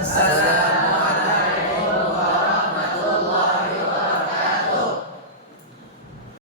السلام